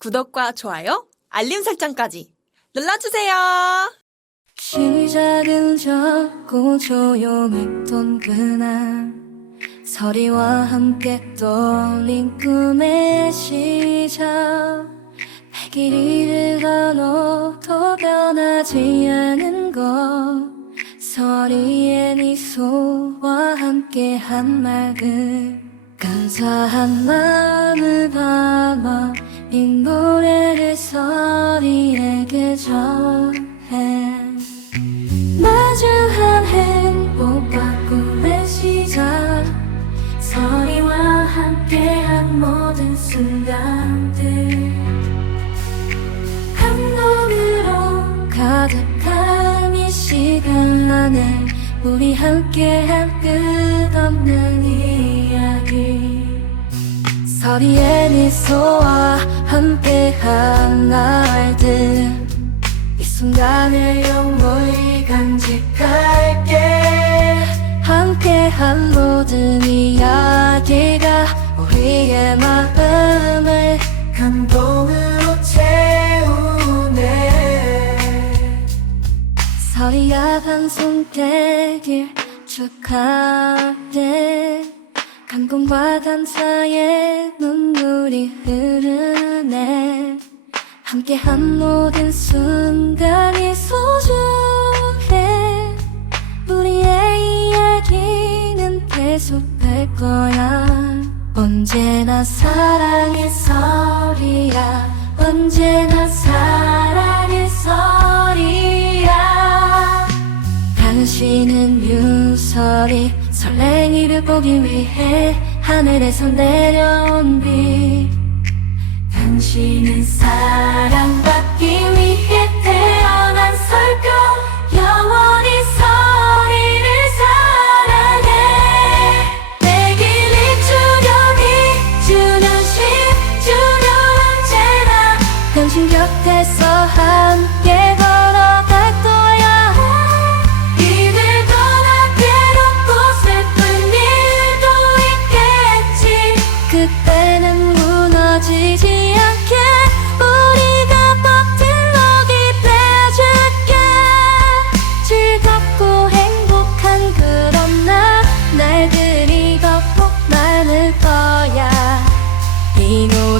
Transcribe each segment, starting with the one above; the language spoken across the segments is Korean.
구독과 좋아요, 알림 설정까지 눌러주세요. 시작은 작고 조용했던 그날 서리와 함께 떠올린 꿈의 시작 백일이 흘러도 변하지 않은 것 서리의 미소와 함께 한 말들 감사한 마음을 담아 이 노래를 서리에게 전해. 마주한 행복과 꿈의 시작 서리와 함께한 모든 순간들. 감동으로 가득한 이 시간 안에 우리 함께한 끝없는 서리의 미소와 함께한 날들. 이 순간을 영원히 간직할게. 함께한 모든 이야기가 우리의 마음을 감동으로 채우네. 서리야 방송되길 축하해 감동과 감사의 눈물이 흐르네. 함께한 모든 순간이 소중해. 우리의 이야기는 계속될 거야. 언제나 사랑의 서리야. 언제나 사랑의 서리야. 당신은 유설이 설랭이를 보기 위해 하늘에서 내려온 빛. 당신은 사랑받기 위해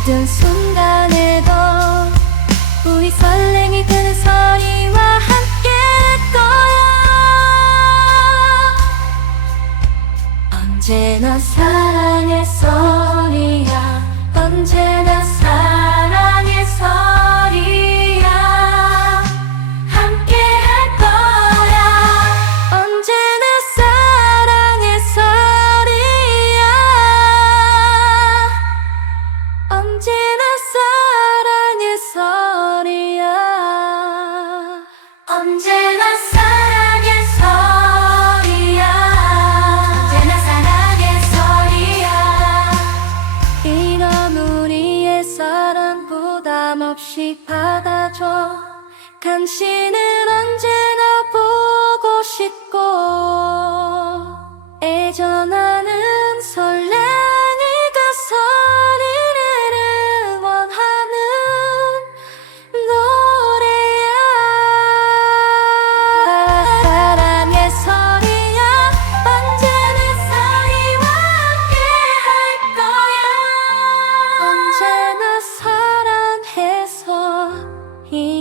모든 순간에도 우리 설레이 되는 소리와 함께 거야. 언제나 사 없이 받아줘. 당신은 언제나 보고 싶고. 애전한 He